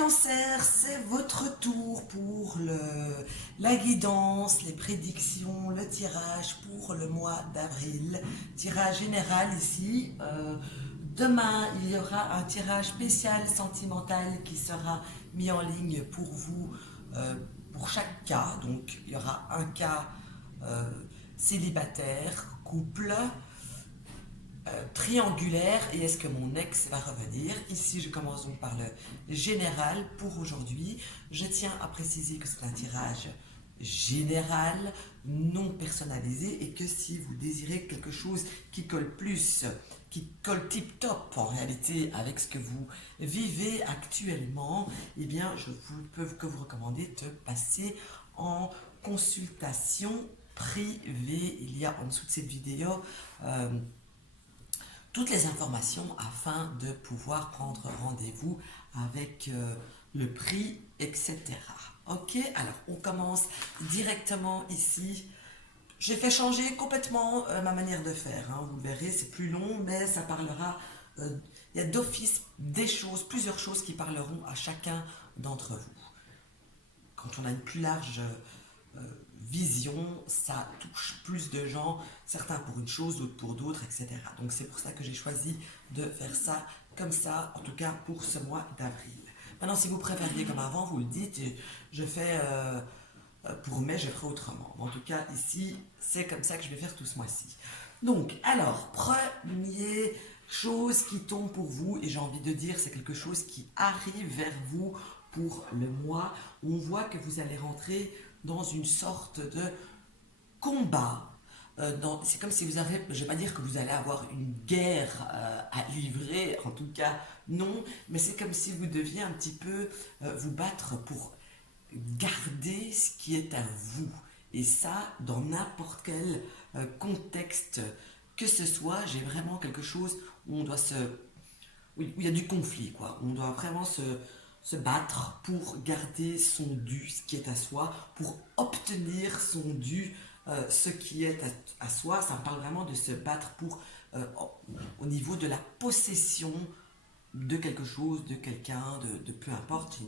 Cancer, c'est votre tour pour la guidance, les prédictions, le tirage pour le mois d'avril. Tirage général ici. Demain, il y aura un tirage spécial sentimental qui sera mis en ligne pour vous, pour chaque cas. Donc, il y aura un cas euh, célibataire, couple, triangulaire et est-ce que mon ex va revenir. Ici, je commence donc par le général pour aujourd'hui. Je tiens à préciser que c'est un tirage général, non personnalisé et que si vous désirez quelque chose qui colle plus, qui colle tip-top en réalité avec ce que vous vivez actuellement, eh bien, je vous peux que vous recommander de passer en consultation privée. Il y a en dessous de cette vidéo toutes les informations afin de pouvoir prendre rendez-vous avec le prix, etc. Ok, alors on commence directement ici. J'ai fait changer complètement ma manière de faire, hein. Vous le verrez, c'est plus long, mais ça parlera. Il y a d'office des choses, plusieurs choses qui parleront à chacun d'entre vous. Quand on a une plus large vision, ça touche plus de gens, certains pour une chose, d'autres pour d'autres, etc. Donc c'est pour ça que j'ai choisi de faire ça comme ça, en tout cas pour ce mois d'avril. Maintenant, si vous préfériez comme avant, vous le dites, je fais pour mai, je ferai autrement. En tout cas, ici, c'est comme ça que je vais faire tout ce mois-ci. Donc, alors, première chose qui tombe pour vous, et j'ai envie de dire, c'est quelque chose qui arrive vers vous pour le mois, où on voit que vous allez rentrer dans une sorte de combat. C'est comme si vous avez, je ne vais pas dire que vous allez avoir une guerre à livrer, en tout cas non, mais c'est comme si vous deviez un petit peu vous battre pour garder ce qui est à vous. Et ça, dans n'importe quel contexte que ce soit, j'ai vraiment quelque chose où on doit où il y a du conflit, quoi. On doit vraiment se battre pour garder son dû, ce qui est à soi, pour obtenir son dû, ce qui est à soi. Ça me parle vraiment de se battre pour, au niveau de la possession de quelque chose, de quelqu'un, de peu importe.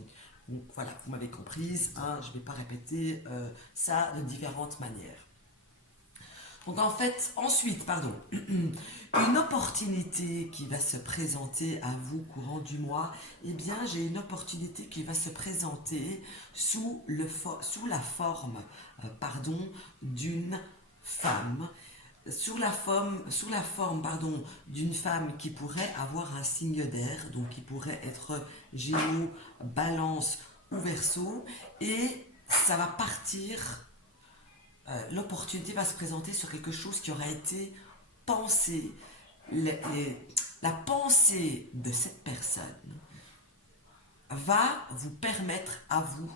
Donc voilà, vous m'avez comprise, hein, je ne vais pas répéter ça de différentes manières. Donc en fait, ensuite, pardon, une opportunité qui va se présenter à vous courant du mois, eh bien j'ai une opportunité qui va se présenter sous la forme d'une femme. Sous la forme d'une femme qui pourrait avoir un signe d'air, donc qui pourrait être Gémeaux, Balance ou Verseau, et ça va partir, l'opportunité va se présenter sur quelque chose qui aura été pensé. La pensée de cette personne va vous permettre à vous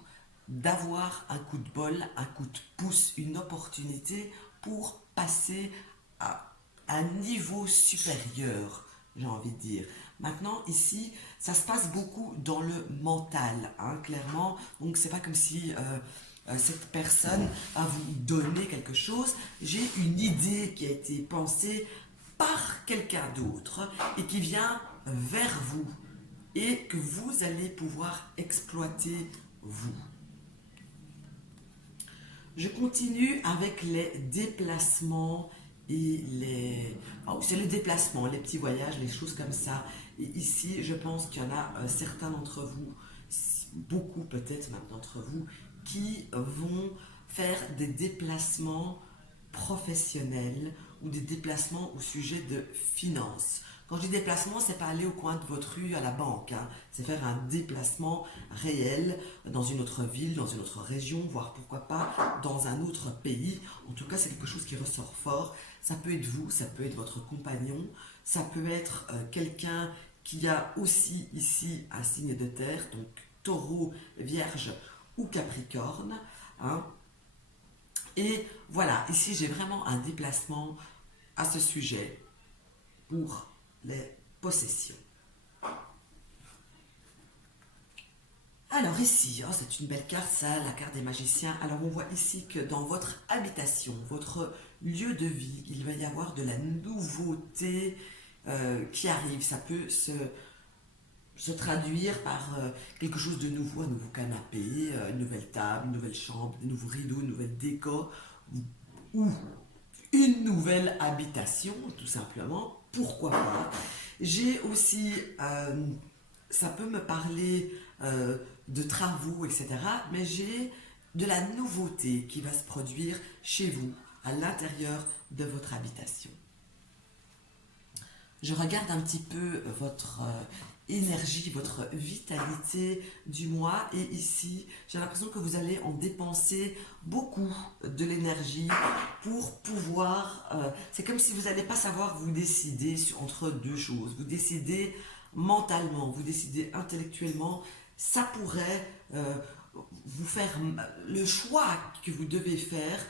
d'avoir un coup de bol, un coup de pouce, une opportunité pour passer à un niveau supérieur, j'ai envie de dire. Maintenant, ici, ça se passe beaucoup dans le mental, hein, clairement. Donc, c'est pas comme si cette personne a vous donné quelque chose. J'ai une idée qui a été pensée par quelqu'un d'autre et qui vient vers vous et que vous allez pouvoir exploiter vous. Je continue avec les déplacements et les... Oh, c'est les déplacements, les petits voyages, les choses comme ça. Et ici, je pense qu'il y en a certains d'entre vous, beaucoup peut-être même d'entre vous, qui vont faire des déplacements professionnels ou des déplacements au sujet de finances. Quand je dis déplacement, c'est pas aller au coin de votre rue à la banque, hein. C'est faire un déplacement réel dans une autre ville, dans une autre région, voire pourquoi pas dans un autre pays. En tout cas, c'est quelque chose qui ressort fort. Ça peut être vous, ça peut être votre compagnon, ça peut être quelqu'un qui a aussi ici un signe de terre, donc Taureau, Vierge ou Capricorne, hein. Et voilà, ici j'ai vraiment un déplacement à ce sujet pour les possessions. Alors ici, oh, c'est une belle carte, ça, la carte des magiciens. Alors on voit ici que dans votre habitation, votre lieu de vie, il va y avoir de la nouveauté qui arrive. Ça peut se se traduire par quelque chose de nouveau, un nouveau canapé, une nouvelle table, une nouvelle chambre, des nouveaux rideaux, une nouvelle déco, ou une nouvelle habitation, tout simplement. Pourquoi pas? J'ai aussi, ça peut me parler de travaux, etc. Mais j'ai de la nouveauté qui va se produire chez vous, à l'intérieur de votre habitation. Je regarde un petit peu votre énergie, votre vitalité du mois et ici, j'ai l'impression que vous allez en dépenser beaucoup de l'énergie pour pouvoir... c'est comme si vous n'allez pas savoir vous décider entre deux choses. Vous décidez mentalement, vous décidez intellectuellement. Ça pourrait vous faire... Le choix que vous devez faire...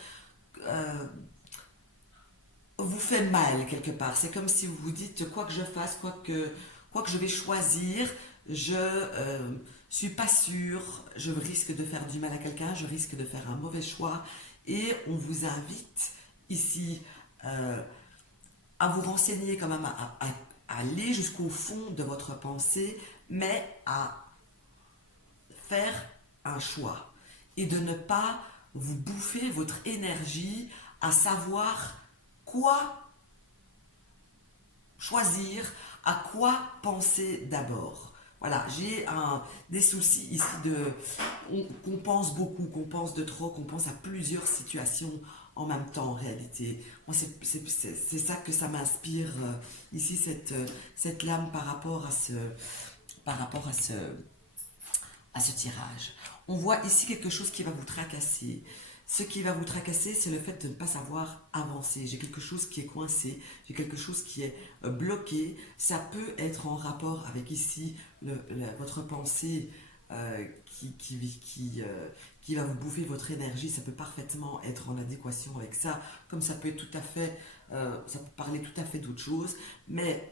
vous fait mal quelque part. C'est comme si vous vous dites quoi que je fasse, quoi que je vais choisir, je suis pas sûre, je risque de faire du mal à quelqu'un, je risque de faire un mauvais choix. Et on vous invite ici à vous renseigner quand même, à aller jusqu'au fond de votre pensée, mais à faire un choix et de ne pas vous bouffer votre énergie à savoir quoi choisir, à quoi penser d'abord. Voilà, j'ai des soucis ici qu'on pense beaucoup, qu'on pense de trop, qu'on pense à plusieurs situations en même temps en réalité. Moi, c'est ça que ça m'inspire ici, cette lame par rapport à ce tirage. On voit ici quelque chose qui va vous tracasser. Ce qui va vous tracasser, c'est le fait de ne pas savoir avancer. J'ai quelque chose qui est coincé, j'ai quelque chose qui est bloqué. Ça peut être en rapport avec ici votre pensée qui va vous bouffer votre énergie. Ça peut parfaitement être en adéquation avec ça, comme ça peut être tout à fait, ça peut parler tout à fait d'autre chose. Mais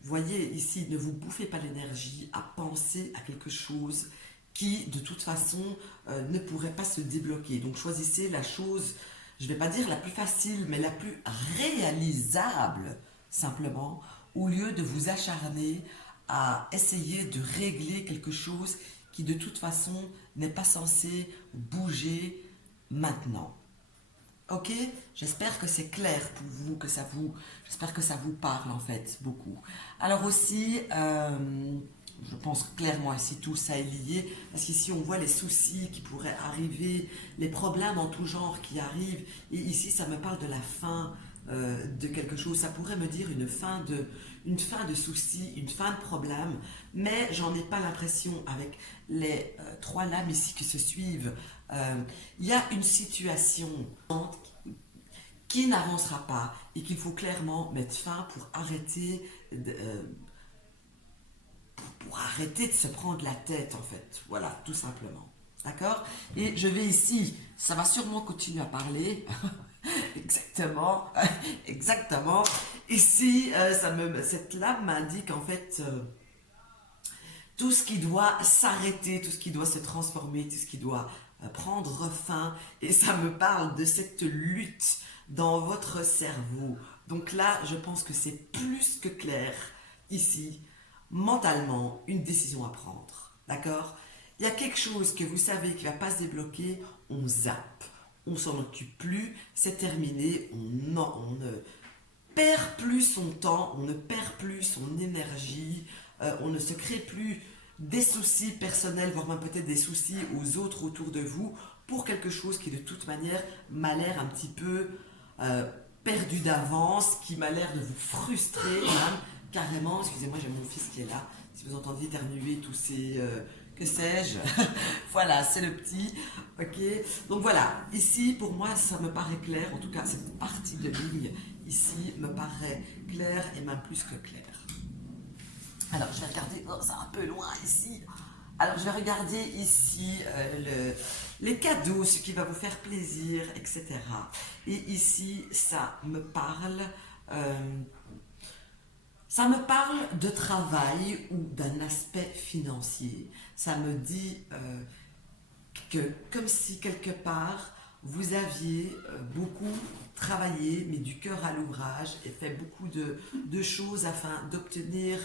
voyez ici, ne vous bouffez pas l'énergie à penser à quelque chose qui, de toute façon, ne pourrait pas se débloquer. Donc choisissez la chose, je ne vais pas dire la plus facile, mais la plus réalisable, simplement, au lieu de vous acharner à essayer de régler quelque chose qui, de toute façon, n'est pas censé bouger maintenant. Ok? J'espère que c'est clair pour vous, j'espère que ça vous parle en fait beaucoup. Alors aussi, je pense clairement ici tout ça est lié, parce qu'ici on voit les soucis qui pourraient arriver, les problèmes en tout genre qui arrivent, et ici ça me parle de la fin de quelque chose, ça pourrait me dire une fin de soucis, une fin de problème, mais j'en ai pas l'impression avec les trois lames ici qui se suivent. Il y a une situation qui n'avancera pas et qu'il faut clairement mettre fin pour arrêter de se prendre la tête en fait, voilà, tout simplement. D'accord? Et je vais ici, ça va sûrement continuer à parler. Exactement, exactement. Ici, cette lame m'indique en fait tout ce qui doit s'arrêter, tout ce qui doit se transformer, tout ce qui doit prendre fin. Et ça me parle de cette lutte dans votre cerveau. Donc là, je pense que c'est plus que clair ici, mentalement, une décision à prendre. D'accord? Il y a quelque chose que vous savez qui ne va pas se débloquer, on zappe. On s'en occupe plus, c'est terminé, on ne perd plus son temps, on ne perd plus son énergie, on ne se crée plus des soucis personnels, voire même peut-être des soucis aux autres autour de vous, pour quelque chose qui de toute manière m'a l'air un petit peu perdu d'avance, qui m'a l'air de vous frustrer, même, carrément. Excusez-moi, j'ai mon fils qui est là, si vous entendez éternuer, tousser... que sais-je. Voilà, c'est le petit. Ok. Donc voilà, ici pour moi ça me paraît clair. En tout cas, cette partie de ligne ici me paraît claire et même plus que claire. Alors je vais regarder. Oh, c'est un peu loin ici. Alors je vais regarder ici les cadeaux, ce qui va vous faire plaisir, etc. Et ici ça me parle. Ça me parle de travail ou d'un aspect financier. Ça me dit que comme si quelque part vous aviez beaucoup travaillé, mais du cœur à l'ouvrage, et fait beaucoup de choses afin d'obtenir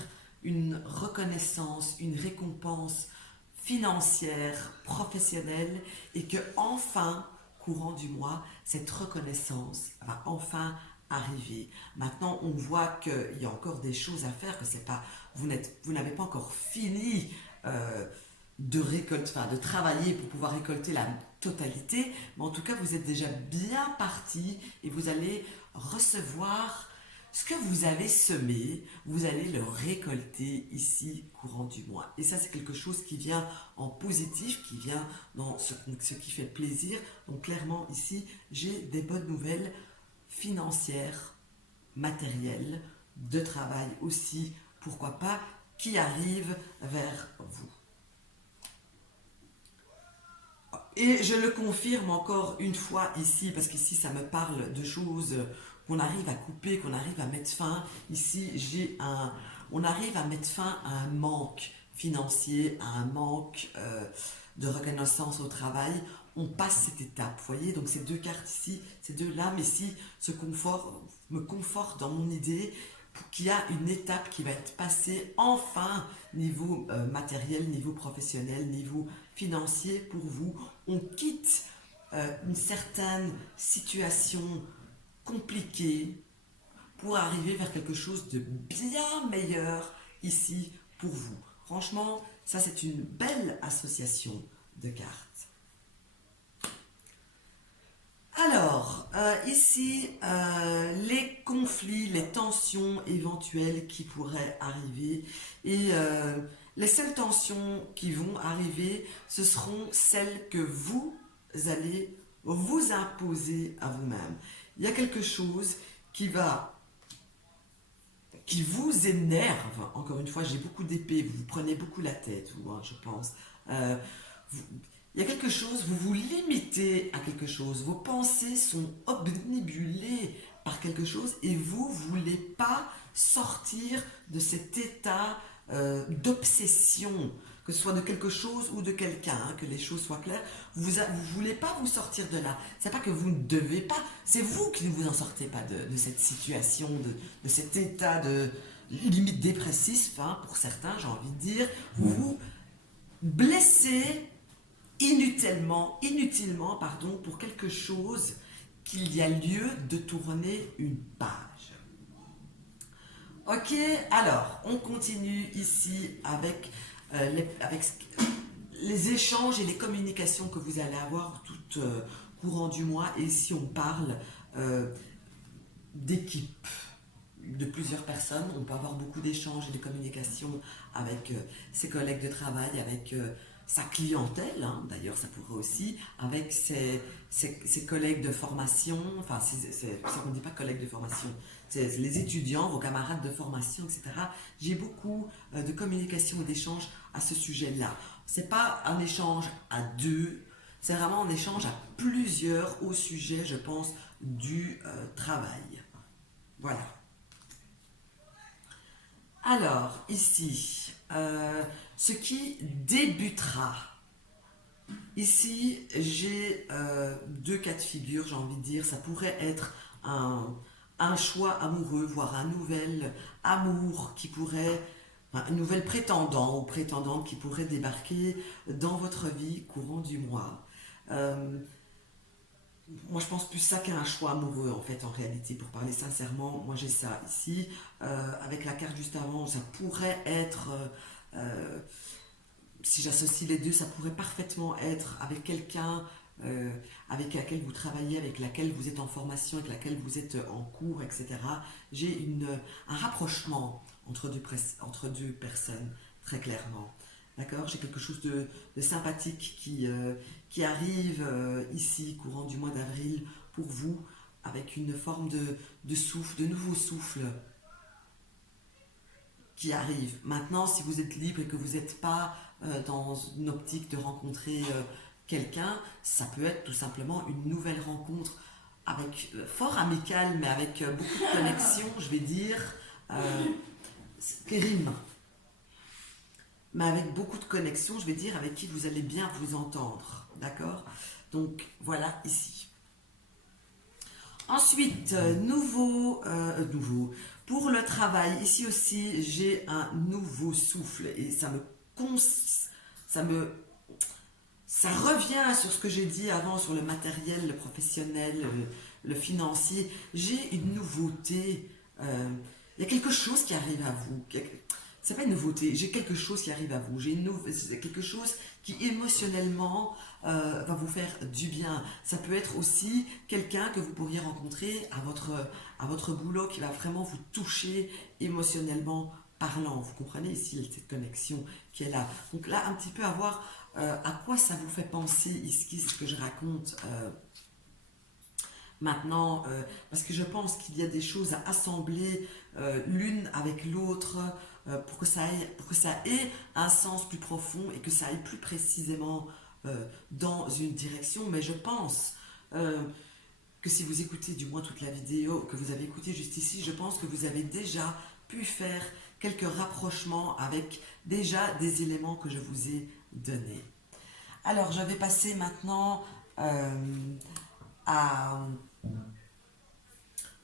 une reconnaissance, une récompense financière, professionnelle, et que enfin, courant du mois, cette reconnaissance va enfin arriver. Maintenant, on voit qu'il y a encore des choses à faire, que c'est pas, vous n'avez pas encore fini de récolter, enfin, de travailler pour pouvoir récolter la totalité, mais en tout cas, vous êtes déjà bien parti et vous allez recevoir ce que vous avez semé, vous allez le récolter ici courant du mois. Et ça, c'est quelque chose qui vient en positif, qui vient dans ce qui fait plaisir. Donc clairement, ici, j'ai des bonnes nouvelles financières, matérielles, de travail aussi, pourquoi pas, qui arrivent vers vous. Et je le confirme encore une fois ici, parce qu'ici ça me parle de choses qu'on arrive à couper, qu'on arrive à mettre fin. Ici, on arrive à mettre fin à un manque financier, à un manque de reconnaissance au travail. On passe cette étape, vous voyez. Donc ces deux cartes ici, ces deux lames ici, me confortent dans mon idée qu'il y a une étape qui va être passée enfin niveau matériel, niveau professionnel, niveau financier pour vous. On quitte une certaine situation compliquée pour arriver vers quelque chose de bien meilleur ici pour vous. Franchement, ça c'est une belle association de cartes. Alors, ici, les conflits, les tensions éventuelles qui pourraient arriver. Et les seules tensions qui vont arriver, ce seront celles que vous allez vous imposer à vous-même. Il y a quelque chose qui vous énerve. Encore une fois, j'ai beaucoup d'épées, vous prenez beaucoup la tête, vous, hein, je pense. Il y a quelque chose, vous vous limitez à quelque chose, vos pensées sont obnubilées par quelque chose et vous ne voulez pas sortir de cet état d'obsession, que ce soit de quelque chose ou de quelqu'un, hein, que les choses soient claires. Vous ne voulez pas vous sortir de là. C'est pas que vous ne devez pas, c'est vous qui ne vous en sortez pas de cette situation, de cet état de limite dépressif, hein, pour certains, j'ai envie de dire. Vous vous blessez inutilement, pour quelque chose qu'il y a lieu de tourner une page. Ok, alors on continue ici avec les échanges et les communications que vous allez avoir tout courant du mois. Et ici on parle d'équipe, de plusieurs personnes. On peut avoir beaucoup d'échanges et de communications avec ses collègues de travail, avec sa clientèle, hein, d'ailleurs ça pourrait aussi, avec ses collègues de formation, enfin on ne dit pas collègues de formation, c'est les étudiants, vos camarades de formation, etc. J'ai beaucoup de communication et d'échanges à ce sujet-là. C'est pas un échange à deux, c'est vraiment un échange à plusieurs au sujet, je pense, du travail. Voilà. Alors, ici, ce qui débutera. Ici, j'ai deux cas de figure, j'ai envie de dire. Ça pourrait être un choix amoureux, voire un nouvel amour qui pourrait, un nouvel prétendant ou prétendante qui pourrait débarquer dans votre vie courant du mois. Moi, je pense plus ça qu'à un choix amoureux, en fait, en réalité, pour parler sincèrement. Moi, j'ai ça ici. Avec la carte juste avant, ça pourrait être, si j'associe les deux, ça pourrait parfaitement être avec quelqu'un avec laquelle vous travaillez, avec laquelle vous êtes en formation, avec laquelle vous êtes en cours, etc. J'ai un rapprochement entre deux personnes, très clairement. D'accord, j'ai quelque chose de sympathique qui arrive ici, courant du mois d'avril, pour vous, avec une forme de souffle, de nouveau souffle qui arrive. Maintenant, si vous êtes libre et que vous n'êtes pas dans une optique de rencontrer quelqu'un, ça peut être tout simplement une nouvelle rencontre avec fort amicale, mais avec beaucoup de connexion, je vais dire, qui rime. Mais avec beaucoup de connexions, je vais dire, avec qui vous allez bien vous entendre. D'accord? Donc, voilà ici. Ensuite, Pour le travail, ici aussi, j'ai un nouveau souffle et ça me, ça revient sur ce que j'ai dit avant sur le matériel, le professionnel, le financier. J'ai une nouveauté. Il y a quelque chose qui arrive à vous. C'est pas une nouveauté. J'ai quelque chose qui arrive à vous. C'est quelque chose qui émotionnellement va vous faire du bien. Ça peut être aussi quelqu'un que vous pourriez rencontrer à votre boulot qui va vraiment vous toucher émotionnellement parlant. Vous comprenez ici cette connexion qui est là. Donc là, un petit peu à voir à quoi ça vous fait penser ici, ce que je raconte maintenant, parce que je pense qu'il y a des choses à assembler l'une avec l'autre pour que ça ait un sens plus profond et que ça aille plus précisément dans une direction. Mais je pense que si vous écoutez du moins toute la vidéo, que vous avez écouté juste ici, je pense que vous avez déjà pu faire quelques rapprochements avec déjà des éléments que je vous ai donnés. Alors, je vais passer maintenant à,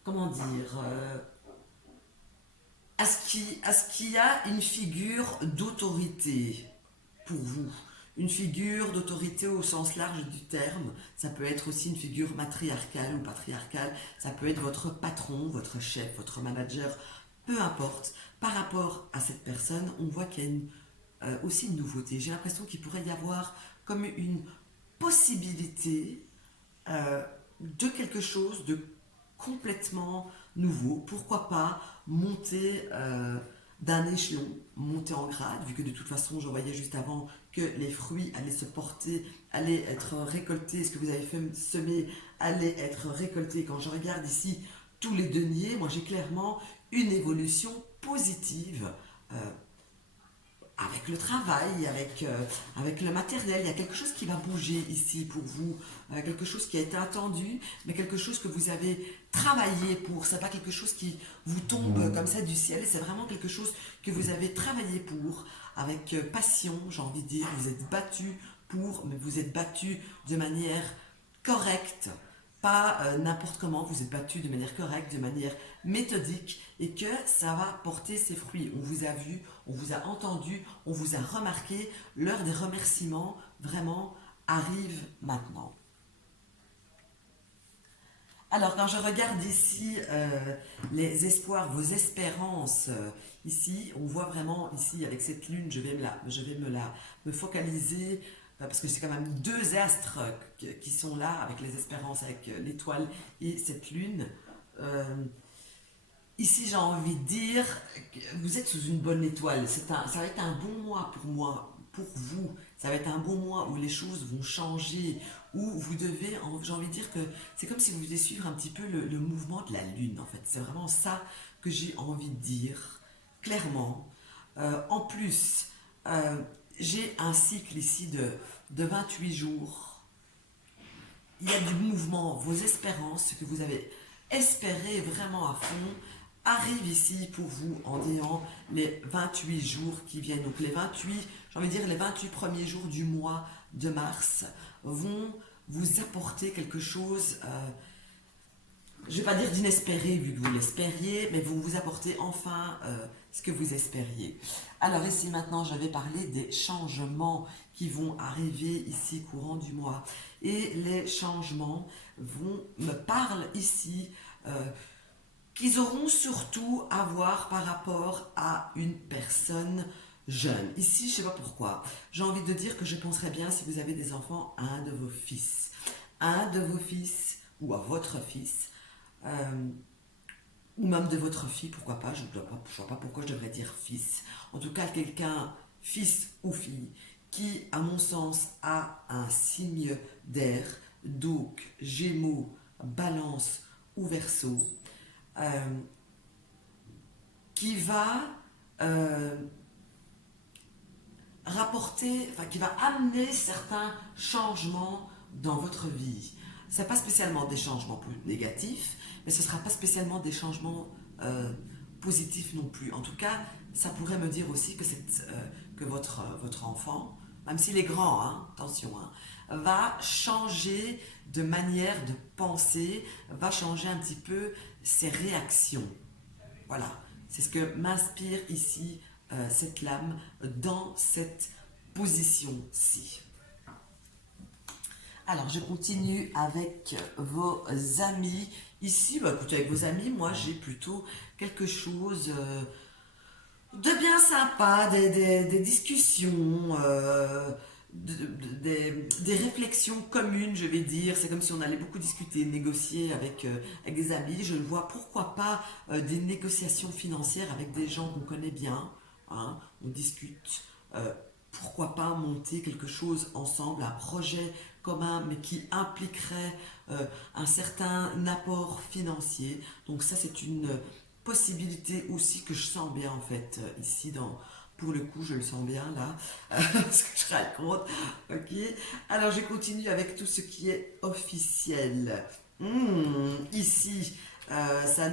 comment dire, à ce qu'il y a une figure d'autorité pour vous. Une figure d'autorité au sens large du terme. Ça peut être aussi une figure matriarcale ou patriarcale. Ça peut être votre patron, votre chef, votre manager, peu importe. Par rapport à cette personne, on voit qu'il y a aussi une nouveauté. J'ai l'impression qu'il pourrait y avoir comme une possibilité de quelque chose de complètement nouveau. Pourquoi pas monter d'un échelon, monter en grade, vu que de toute façon, je voyais juste avant que les fruits allaient se porter, allaient être récoltés, ce que vous avez fait semer allait être récolté. Quand je regarde ici tous les deniers, moi j'ai clairement une évolution positive avec le travail, avec le matériel. Il y a quelque chose qui va bouger ici pour vous, quelque chose qui a été attendu, mais quelque chose que vous avez travaillé pour. C'est pas quelque chose qui vous tombe comme ça du ciel, c'est vraiment quelque chose que vous avez travaillé pour, avec passion, j'ai envie de dire. Vous êtes battu pour, mais vous êtes battu de manière correcte, pas n'importe comment, vous êtes battu de manière correcte, de manière méthodique, et que ça va porter ses fruits. On vous a vu, on vous a entendu, on vous a remarqué, l'heure des remerciements vraiment arrive maintenant. Alors quand je regarde ici les espoirs, vos espérances, ici on voit vraiment ici avec cette lune, je vais me focaliser parce que c'est quand même deux astres qui sont là avec les espérances, avec l'étoile et cette lune. Ici, j'ai envie de dire que vous êtes sous une bonne étoile. Ça va être un bon mois pour moi, pour vous. Ça va être un bon mois où les choses vont changer, où vous devez, j'ai envie de dire que c'est comme si vous deviez suivre un petit peu le mouvement de la lune, en fait. C'est vraiment ça que j'ai envie de dire, clairement. En plus, j'ai un cycle ici de 28 jours. Il y a du mouvement, vos espérances, ce que vous avez espéré vraiment à fond, arrive ici pour vous en disant les 28 jours qui viennent. Donc les 28, j'ai envie de dire les 28 premiers jours du mois de mars vont vous apporter quelque chose, je ne vais pas dire d'inespéré vu que vous l'espériez, mais vont vous apporter enfin ce que vous espériez. Alors ici maintenant, je vais parler des changements qui vont arriver ici courant du mois. Et les changements me parlent ici qu'ils auront surtout à voir par rapport à une personne jeune. Ici, je ne sais pas pourquoi. J'ai envie de dire que je penserais bien, si vous avez des enfants, à un de vos fils. À un de vos fils ou à votre fils. Ou même de votre fille, pourquoi pas, je ne vois pas pourquoi je devrais dire fils. En tout cas, quelqu'un, fils ou fille, qui, à mon sens, a un signe d'air, donc Gémeaux, Balance ou Verseau, qui va qui va amener certains changements dans votre vie. Ce n'est pas spécialement des changements plus négatifs, mais ce ne sera pas spécialement des changements positifs non plus. En tout cas, ça pourrait me dire aussi que votre enfant, même s'il est grand, hein, attention, hein, va changer de manière de penser, va changer un petit peu ses réactions. Voilà, c'est ce que m'inspire ici cette lame dans cette position-ci. Alors, je continue avec vos amis. Ici, bah, écoutez, avec vos amis, moi, j'ai plutôt quelque chose de bien sympa, des discussions, des réflexions communes, je vais dire. C'est comme si on allait beaucoup discuter, négocier avec des amis. Je le vois, pourquoi pas des négociations financières avec des gens qu'on connaît bien. Hein, on discute. Pourquoi pas monter quelque chose ensemble, un projet commun, mais qui impliquerait un certain apport financier. Donc ça, c'est une possibilité aussi que je sens bien en fait ici pour le coup je le sens bien là parce que je raconte. Ok, alors je continue avec tout ce qui est officiel. Ici ça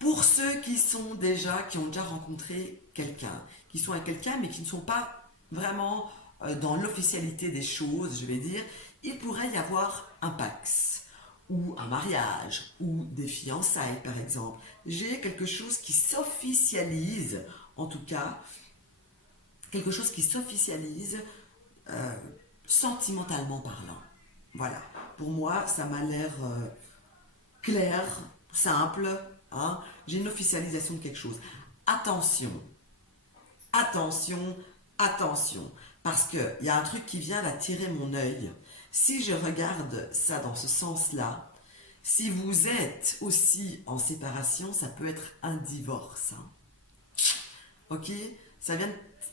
pour ceux qui ont déjà rencontré quelqu'un, qui sont avec quelqu'un mais qui ne sont pas vraiment dans l'officialité des choses, je vais dire, il pourrait y avoir un Pax ou un mariage, ou des fiançailles par exemple. J'ai quelque chose qui s'officialise, en tout cas, quelque chose qui s'officialise euh, sentimentalement parlant. Voilà, pour moi ça m'a l'air clair, simple, hein. J'ai une officialisation de quelque chose. Attention, attention, attention, parce qu'il y a un truc qui vient d'attirer mon œil. Si je regarde ça dans ce sens-là, si vous êtes aussi en séparation, ça peut être un divorce. Hein. Ok? Ça vient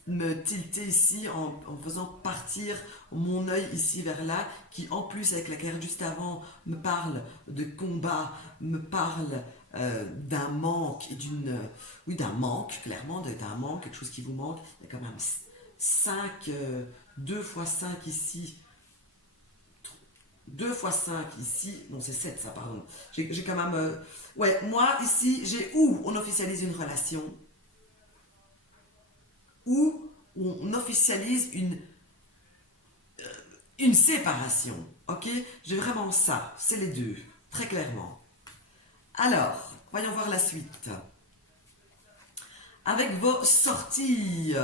de me tilter ici en faisant partir mon œil ici vers là, qui en plus avec la carte juste avant me parle de combat, me parle d'un manque et oui, d'un manque, clairement, d'un manque, quelque chose qui vous manque. Il y a quand même 5, 2 fois 5 ici. 2 fois 5 ici, non c'est 7 ça, pardon. J'ai quand même... ouais, moi ici, j'ai où on officialise une relation, ou on officialise une séparation. Ok? J'ai vraiment ça, c'est les deux, très clairement. Alors, voyons voir la suite. Avec vos sorties.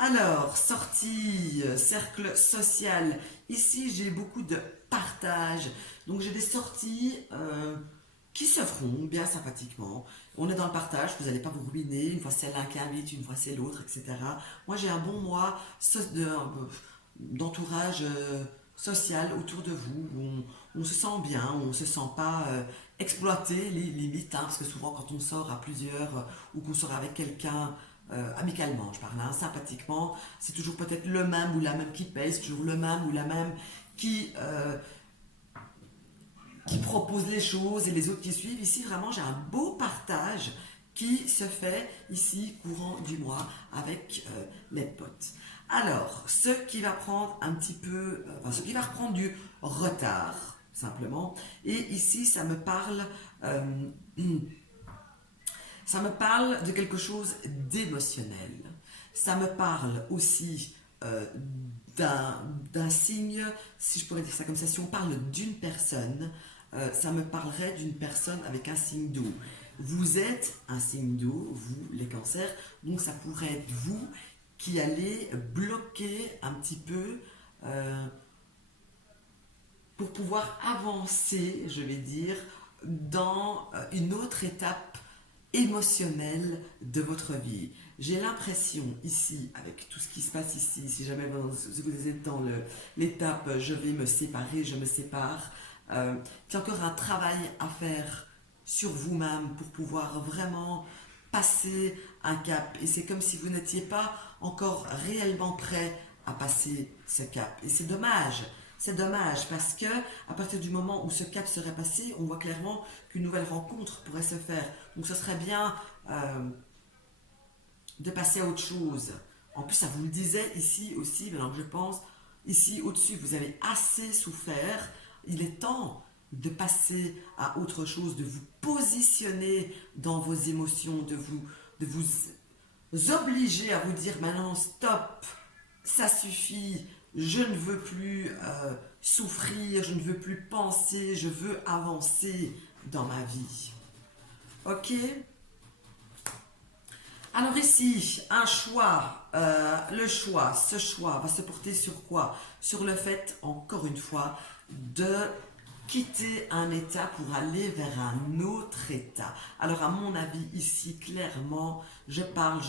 Alors, sortie, cercle social. Ici, j'ai beaucoup de partage. Donc, j'ai des sorties qui se feront bien sympathiquement. On est dans le partage, vous n'allez pas vous ruiner. Une fois c'est l'un qui invite, une fois c'est l'autre, etc. Moi, j'ai un bon mois d'entourage social autour de vous. Où on se sent bien, on ne se sent pas exploité, limite. Hein, parce que souvent, quand on sort à plusieurs ou qu'on sort avec quelqu'un, amicalement, je parle, hein, sympathiquement, c'est toujours peut-être le même ou la même qui paye, c'est toujours le même ou la même qui propose les choses et les autres qui suivent. Ici, vraiment, j'ai un beau partage qui se fait ici, courant du mois, avec les potes. Alors, ce qui va prendre un petit peu, ce qui va reprendre du retard, simplement. Et ici, euh, ça me parle de quelque chose d'émotionnel. Ça me parle aussi d'un signe, si je pourrais dire ça comme ça, si on parle d'une personne, ça me parlerait d'une personne avec un signe d'eau. Vous êtes un signe d'eau, vous les cancers, donc ça pourrait être vous qui allez bloquer un petit peu pour pouvoir avancer, je vais dire, dans une autre étape émotionnelle de votre vie. J'ai l'impression ici, avec tout ce qui se passe ici, si jamais si vous êtes dans l'étape je vais me séparer, je me sépare, qu'il y a encore un travail à faire sur vous-même pour pouvoir vraiment passer un cap. Et c'est comme si vous n'étiez pas encore réellement prêt à passer ce cap. Et c'est dommage. C'est dommage parce que à partir du moment où ce cap serait passé, on voit clairement qu'une nouvelle rencontre pourrait se faire. Donc ce serait bien de passer à autre chose. En plus, ça vous le disait ici aussi, maintenant que je pense, ici au-dessus, vous avez assez souffert. Il est temps de passer à autre chose, de vous positionner dans vos émotions, de vous obliger à vous dire maintenant stop, ça suffit, je ne veux plus souffrir, je ne veux plus penser, je veux avancer dans ma vie. Ok. Alors ici, un choix, ce choix va se porter sur quoi? Sur le fait, encore une fois, de quitter un état pour aller vers un autre état. Alors à mon avis, ici, clairement, je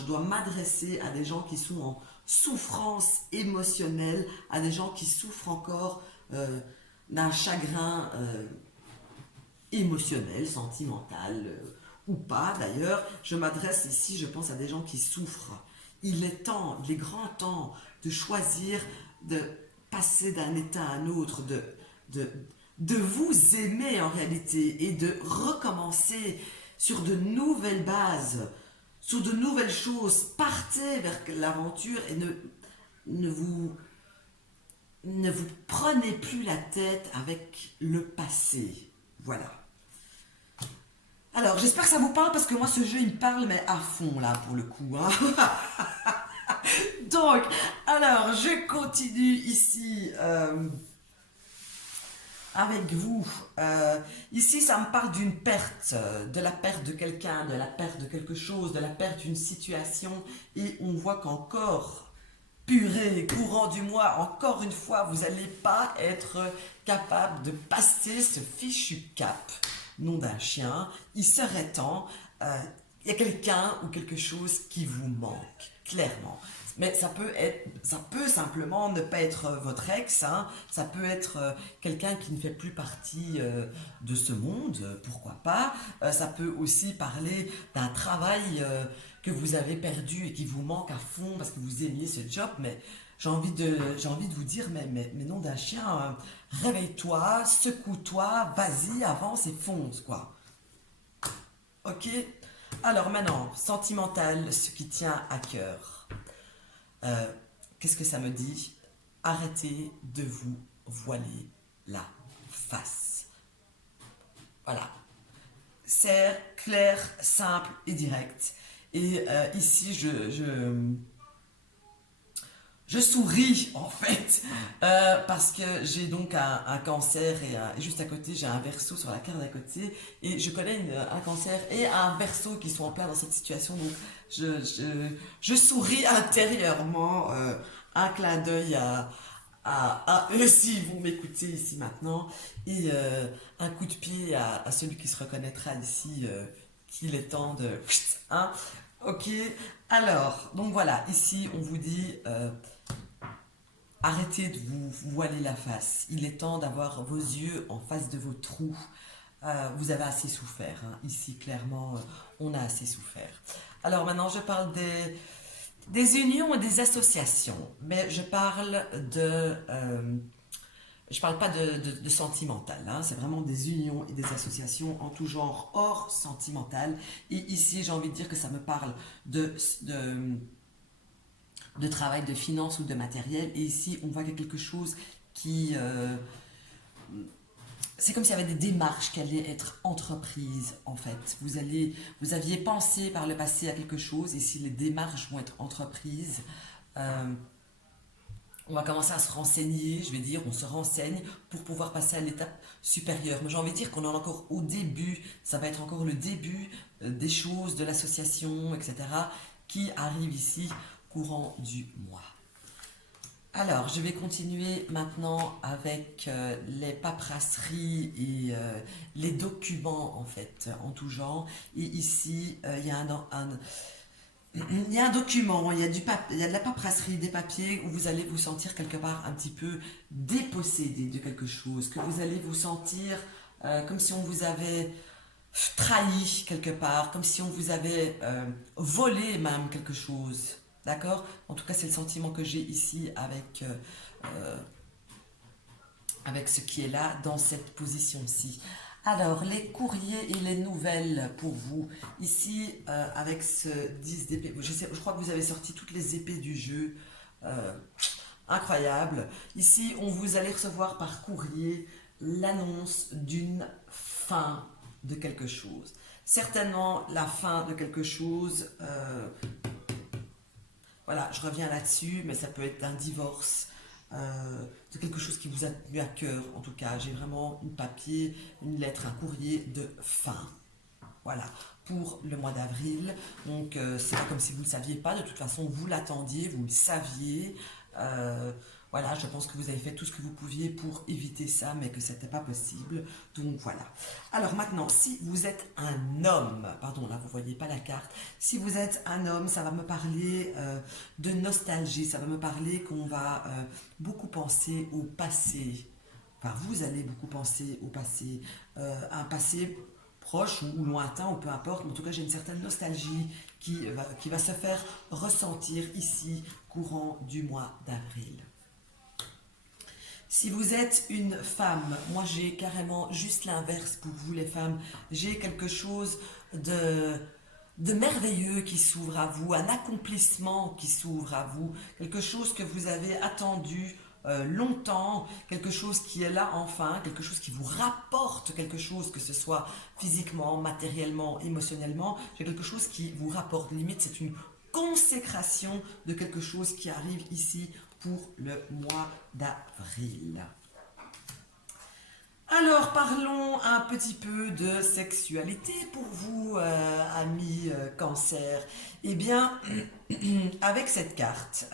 dois m'adresser à des gens qui sont en souffrance émotionnelle, à des gens qui souffrent encore d'un chagrin émotionnel, sentimental, ou pas d'ailleurs. Je m'adresse ici, je pense à des gens qui souffrent. Il est grand temps de choisir de passer d'un état à un autre, de, de vous aimer en réalité et de recommencer sur de nouvelles bases, sur de nouvelles choses. Partez vers l'aventure et ne vous prenez plus la tête avec le passé. Voilà. Alors, j'espère que ça vous parle parce que moi, ce jeu, il me parle, mais à fond, là, pour le coup. Hein. Donc, alors, je continue ici avec vous. Ici, ça me parle d'une perte, de la perte de quelqu'un, de la perte de quelque chose, de la perte d'une situation. Et on voit qu'encore, purée, courant du mois, encore une fois, vous n'allez pas être capable de passer ce fichu cap. Nom d'un chien, il serait temps, il y a quelqu'un ou quelque chose qui vous manque, clairement. Mais ça peut simplement ne pas être votre ex, hein. Ça peut être quelqu'un qui ne fait plus partie de ce monde, pourquoi pas. Ça peut aussi parler d'un travail que vous avez perdu et qui vous manque à fond parce que vous aimiez ce job, mais j'ai envie de vous dire, mais nom d'un chien, réveille-toi, secoue-toi, vas-y, avance et fonce, quoi. Ok? Alors maintenant, sentimental, ce qui tient à cœur. Qu'est-ce que ça me dit? Arrêtez de vous voiler la face. Voilà. C'est clair, simple et direct. Et ici, je souris en fait parce que j'ai donc un cancer et juste à côté j'ai un verso sur la carte d'à côté et je connais un cancer et un verso qui sont en plein dans cette situation, donc je souris intérieurement, un clin d'œil à eux si vous m'écoutez ici maintenant et un coup de pied à celui qui se reconnaîtra ici qu'il est temps de... Hein, ok, alors donc voilà, ici on vous dit... arrêtez de vous voiler la face. Il est temps d'avoir vos yeux en face de vos trous. Vous avez assez souffert. Hein. Ici, clairement, on a assez souffert. Alors maintenant, je parle des unions et des associations. Mais je parle de... je parle pas de sentimental. Hein. C'est vraiment des unions et des associations en tout genre, hors sentimental. Et ici, j'ai envie de dire que ça me parle de travail, de finance ou de matériel. Et ici, on voit qu'il y a quelque chose qui... c'est comme s'il y avait des démarches qui allaient être entreprises, en fait. Vous aviez pensé par le passé à quelque chose, et si les démarches vont être entreprises, on va commencer à se renseigner, je vais dire, on se renseigne pour pouvoir passer à l'étape supérieure. Mais j'ai envie de dire qu'on en est encore au début, ça va être encore le début des choses, de l'association, etc., qui arrive ici courant du mois. Alors, je vais continuer maintenant avec les paperasseries et les documents, en fait, en tout genre. Et ici, il y a il y a un document, il y a de la paperasserie, des papiers, où vous allez vous sentir quelque part un petit peu dépossédé de quelque chose, que vous allez vous sentir comme si on vous avait trahi quelque part, comme si on vous avait volé même quelque chose. D'accord? En tout cas, c'est le sentiment que j'ai ici avec ce qui est là dans cette position-ci. Alors, les courriers et les nouvelles pour vous. Ici, avec ce 10 d'épée, je crois que vous avez sorti toutes les épées du jeu. Euh, Incroyable. Ici, vous allez recevoir par courrier l'annonce d'une fin de quelque chose. Certainement la fin de quelque chose. Voilà, je reviens là-dessus, mais ça peut être un divorce, de quelque chose qui vous a tenu à cœur. En tout cas, j'ai vraiment un papier, une lettre, un courrier de fin. Voilà. Voilà, pour le mois d'avril. Donc, c'est pas comme si vous ne le saviez pas. De toute façon, vous l'attendiez, vous le saviez. Voilà, je pense que vous avez fait tout ce que vous pouviez pour éviter ça, mais que c'était pas possible. Donc, voilà. Alors, maintenant, si vous êtes un homme, pardon, là, vous voyez pas la carte. Si vous êtes un homme, ça va me parler de nostalgie. Ça va me parler qu'on va beaucoup penser au passé. Enfin, vous allez beaucoup penser au passé, un passé proche ou lointain, ou peu importe, mais en tout cas j'ai une certaine nostalgie qui va se faire ressentir ici, courant du mois d'avril. Si vous êtes une femme, moi j'ai carrément juste l'inverse pour vous les femmes, j'ai quelque chose de merveilleux qui s'ouvre à vous, un accomplissement qui s'ouvre à vous, quelque chose que vous avez attendu longtemps, quelque chose qui est là enfin, quelque chose qui vous rapporte quelque chose, que ce soit physiquement, matériellement, émotionnellement, j'ai quelque chose qui vous rapporte, limite c'est une consécration de quelque chose qui arrive ici pour le mois d'avril. Alors, parlons un petit peu de sexualité pour vous, amis cancer. Eh bien, avec cette carte,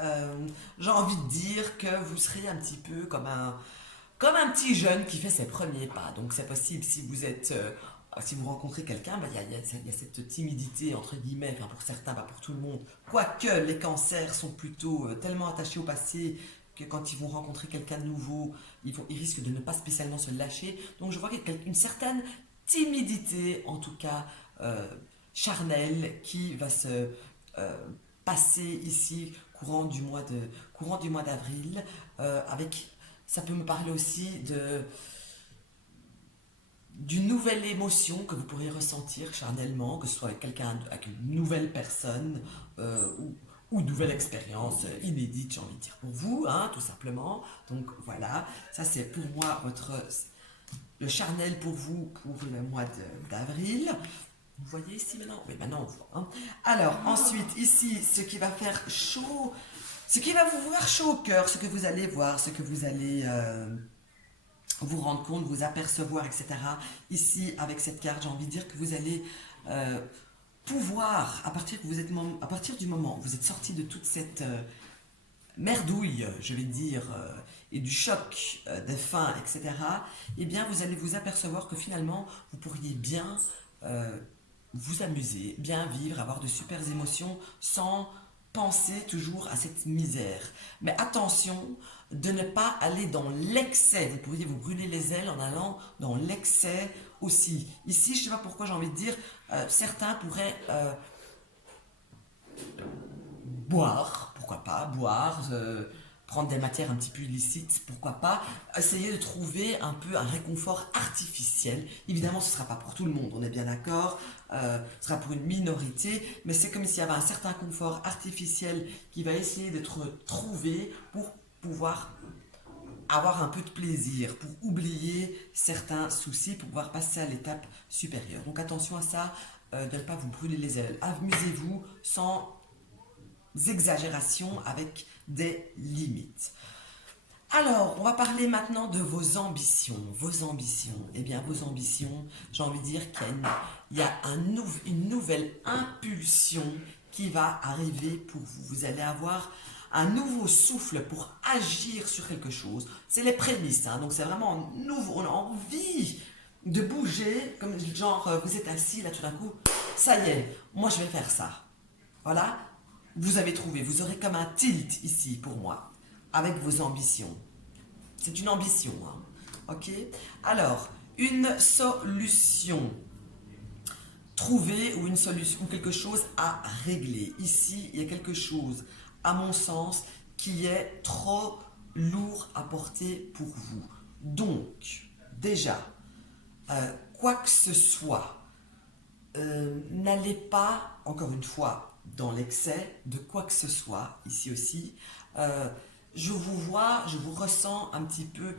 j'ai envie de dire que vous serez un petit peu comme un petit jeune qui fait ses premiers pas. Donc, c'est possible si vous êtes... si vous rencontrez quelqu'un, ben, il y a cette timidité, entre guillemets, enfin pour certains, pas pour tout le monde. Quoique les cancers sont plutôt tellement attachés au passé que quand ils vont rencontrer quelqu'un de nouveau, ils risquent de ne pas spécialement se lâcher. Donc je vois qu'il y a une certaine timidité, en tout cas charnelle, qui va se passer ici courant du mois d'avril. Ça peut me parler aussi d'une nouvelle émotion que vous pourriez ressentir charnellement, que ce soit avec quelqu'un, avec une nouvelle personne ou une nouvelle expérience inédite, j'ai envie de dire pour vous, hein, tout simplement. Donc voilà, ça c'est pour moi le charnel pour vous pour le mois d'avril. Vous voyez ici maintenant? Oui, maintenant on voit. Hein. Alors ensuite ici, ce qui va faire chaud, ce qui va vous faire chaud au cœur, ce que vous allez voir, ce que vous allez vous rendre compte, vous apercevoir, etc. Ici, avec cette carte, j'ai envie de dire que vous allez pouvoir, à partir du moment où vous êtes sorti de toute cette merdouille, je vais dire, et du choc des fins, etc., eh bien, vous allez vous apercevoir que finalement, vous pourriez bien vous amuser, bien vivre, avoir de super émotions sans penser toujours à cette misère. Mais attention de ne pas aller dans l'excès. Vous pourriez vous brûler les ailes en allant dans l'excès aussi. Ici, je ne sais pas pourquoi j'ai envie de dire, certains pourraient boire, pourquoi pas, boire, prendre des matières un petit peu illicites, pourquoi pas, essayer de trouver un peu un réconfort artificiel. Évidemment, ce ne sera pas pour tout le monde, on est bien d'accord, ce sera pour une minorité, mais c'est comme s'il y avait un certain confort artificiel qui va essayer d'être trouvé pour pouvoir avoir un peu de plaisir, pour oublier certains soucis, pour pouvoir passer à l'étape supérieure. Donc attention à ça, de ne pas vous brûler les ailes. Amusez-vous sans exagération, avec des limites. Alors, on va parler maintenant de vos ambitions. Vos ambitions. Eh bien, vos ambitions, j'ai envie de dire qu'il y a une nouvelle impulsion qui va arriver pour vous. Vous allez avoir un nouveau souffle pour agir sur quelque chose. C'est les prémices, hein, donc c'est vraiment nouveau. On a envie de bouger, comme genre vous êtes assis là tout d'un coup, ça y est, moi je vais faire ça. Voilà, vous avez trouvé, vous aurez comme un tilt ici pour moi, avec vos ambitions. C'est une ambition, hein. Ok? Alors, une solution. Trouver ou une solution ou quelque chose à régler. Ici, il y a quelque chose, à mon sens, qui est trop lourd à porter pour vous. Donc, déjà, quoi que ce soit, n'allez pas, encore une fois, dans l'excès de quoi que ce soit, ici aussi. Je vous vois, je vous ressens un petit peu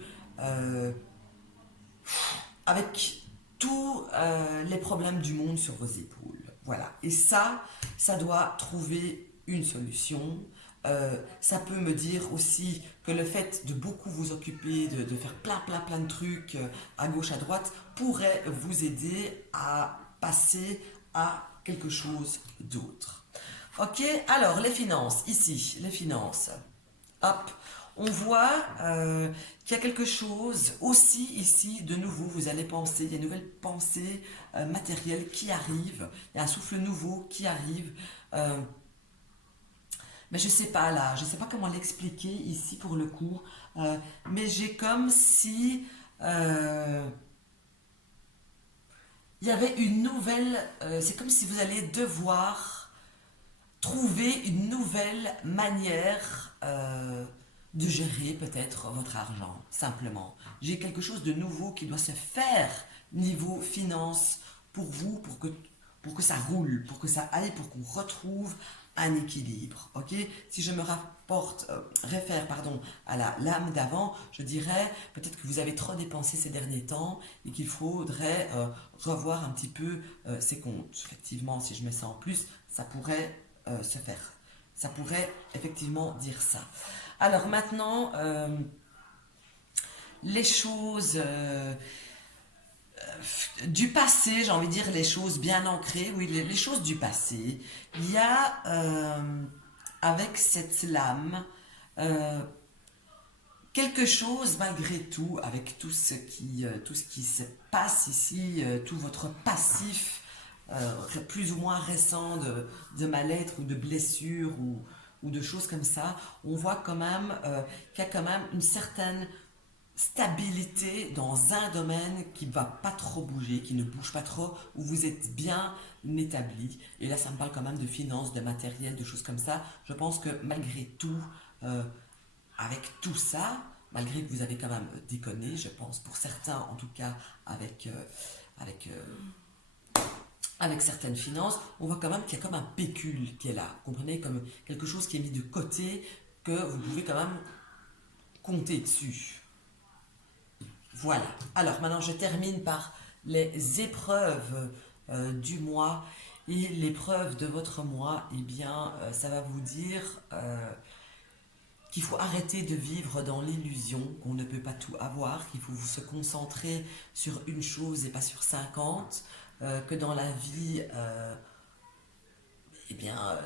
avec tous les problèmes du monde sur vos épaules. Voilà. Et ça doit trouver une solution. Ça peut me dire aussi que le fait de beaucoup vous occuper, de faire plein de trucs à gauche, à droite, pourrait vous aider à passer à quelque chose d'autre. Ok, alors les finances, ici, les finances. Hop, on voit qu'il y a quelque chose aussi ici de nouveau, vous allez penser, il y a une nouvelle pensée matérielle qui arrive, il y a un souffle nouveau qui arrive. Mais je sais pas là, je sais pas comment l'expliquer ici pour le coup, mais j'ai comme si il y avait une nouvelle, c'est comme si vous allez devoir trouver une nouvelle manière de gérer peut-être votre argent, simplement. J'ai quelque chose de nouveau qui doit se faire niveau finance pour vous, pour que ça roule, pour que ça aille, pour qu'on retrouve un équilibre. Ok? Si je me réfère pardon, à la lame d'avant, je dirais peut-être que vous avez trop dépensé ces derniers temps et qu'il faudrait revoir un petit peu ses comptes. Effectivement, si je mets ça en plus, ça pourrait se faire. Ça pourrait effectivement dire ça. Alors maintenant, les choses du passé, j'ai envie de dire les choses bien ancrées, oui, les choses du passé. Il y a avec cette lame quelque chose malgré tout, avec tout ce qui se passe ici, tout votre passif plus ou moins récent de mal-être ou de blessures ou de choses comme ça, on voit quand même qu'il y a quand même une certaine stabilité dans un domaine qui ne va pas trop bouger, qui ne bouge pas trop, où vous êtes bien établi. Et là, ça me parle quand même de finances, de matériel, de choses comme ça. Je pense que malgré tout, avec tout ça, malgré que vous avez quand même déconné, je pense, pour certains en tout cas, avec, avec certaines finances, on voit quand même qu'il y a comme un pécule qui est là. Vous comprenez, comme quelque chose qui est mis de côté, que vous pouvez quand même compter dessus. Voilà. Alors maintenant, je termine par les épreuves du mois. Et l'épreuve de votre mois, eh bien, ça va vous dire qu'il faut arrêter de vivre dans l'illusion qu'on ne peut pas tout avoir, qu'il faut se concentrer sur une chose et pas sur 50, que dans la vie, eh bien,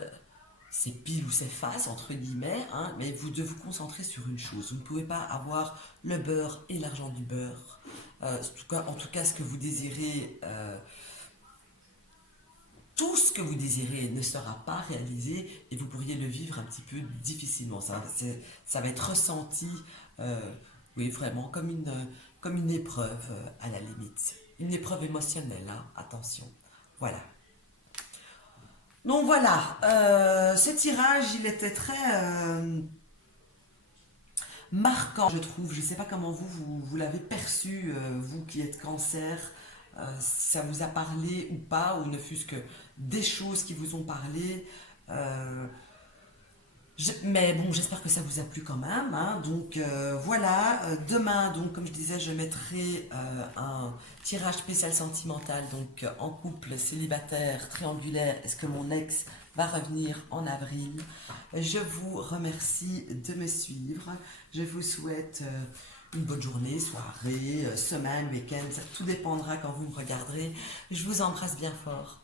c'est pile ou c'est face, entre guillemets, hein, mais vous devez vous concentrer sur une chose. Vous ne pouvez pas avoir le beurre et l'argent du beurre. En tout cas, ce que vous désirez, tout ce que vous désirez ne sera pas réalisé et vous pourriez le vivre un petit peu difficilement. Ça va être ressenti, oui, vraiment, comme une épreuve à la limite. Une épreuve émotionnelle, hein, attention. Voilà. Donc voilà, ce tirage, il était très marquant, je trouve. Je ne sais pas comment vous l'avez perçu, vous qui êtes cancer, si ça vous a parlé ou pas, ou ne fût-ce que des choses qui vous ont parlé. Mais bon, j'espère que ça vous a plu quand même, hein. Donc voilà, demain, donc comme je disais, je mettrai un tirage spécial sentimental, donc en couple, célibataire, triangulaire. Est-ce que mon ex va revenir en avril? Je vous remercie de me suivre. Je vous souhaite une bonne journée, soirée, semaine, week-end. Ça tout dépendra quand vous me regarderez. Je vous embrasse bien fort.